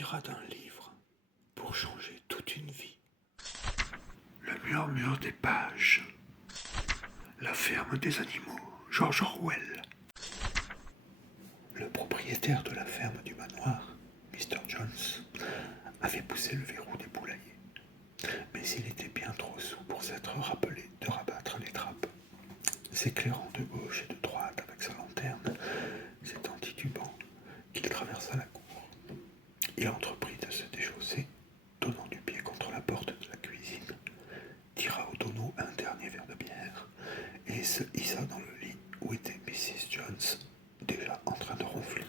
suffira d'un livre pour changer toute une vie. Le murmure des pages. La ferme des animaux, George Orwell. Le propriétaire de la ferme du manoir, Mr. Jones, avait poussé le verrou des poulaillers. Mais il était bien trop soûl pour s'être rappelé de rabattre les trappes. S'éclairant de gauche et de droite avec sa lanterne, c'est en titubant qu'il traversa la cour. Il entreprit de se déchausser, donnant du pied contre la porte de la cuisine, tira au tonneau un dernier verre de bière et se hissa dans le lit où était Mrs. Jones, déjà en train de ronfler.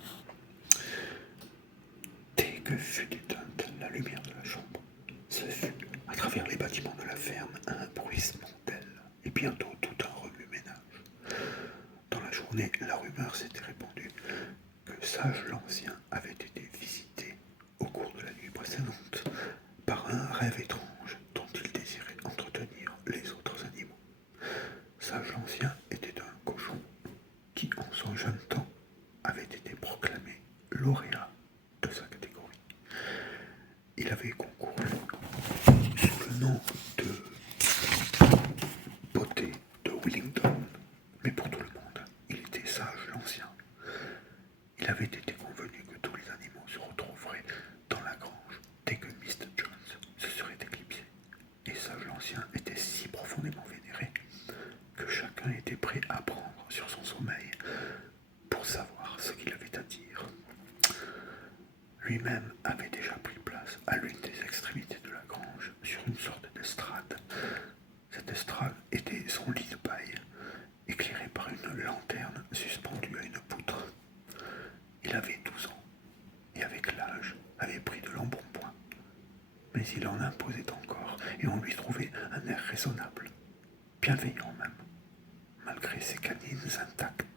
Dès que fut éteinte la lumière de la chambre, ce fut, à travers les bâtiments de la ferme, un bruissement d'ailes et bientôt tout un remue-ménage. Dans la journée, la rumeur s'était répandue que Sage l'Ancien avait été visité au cours de la nuit précédente par un rêve étrange dont il désirait entretenir les autres animaux. Sage l'Ancien était un cochon qui, en son jeune temps, avait été proclamé lauréat de sa catégorie. Il avait concouru sous le nom de Beauté de Wellington, mais pour tout le monde, il était Sage l'Ancien. Il avait été convenu que tous les animaux se retrouveraient dans la grange dès que Mr. Jones se serait éclipsé. Et Sage l'Ancien était si profondément vénéré que chacun était prêt à prendre sur son sommeil pour savoir ce qu'il avait à dire. Lui-même avait déjà pris place à l'une des extrémités de la grange sur une sorte d'estrade. Cette estrade était son lit de paille, éclairé par une lanterne suspendue à une poutre. Il avait 12 ans, et avec l'âge, avait pris de l'embonpoint. Mais il en imposait encore, et on lui trouvait un air raisonnable, bienveillant même, malgré ses canines intactes.